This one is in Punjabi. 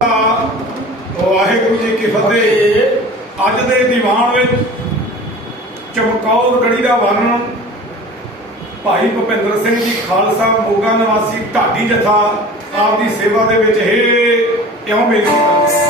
ਵਾਹਿਗੁਰੂ ਜੀ ਕੀ ਫਤਿਹ। ਅੱਜ ਦੇ ਦੀਵਾਨ ਵਿੱਚ ਚਮਕੌਰ ਗੜੀ ਦਾ ਵਰਣਨ ਭਾਈ ਭੁਪਿੰਦਰ ਸਿੰਘ ਜੀ ਖਾਲਸਾ, ਮੋਗਾ ਨਿਵਾਸੀ ਢਾਡੀ ਜਥਾ ਆਪ ਦੀ ਸੇਵਾ ਦੇ ਵਿੱਚ ਹੈ, ਇਉਂ ਬੇਨਤੀ ਕਰਦਾ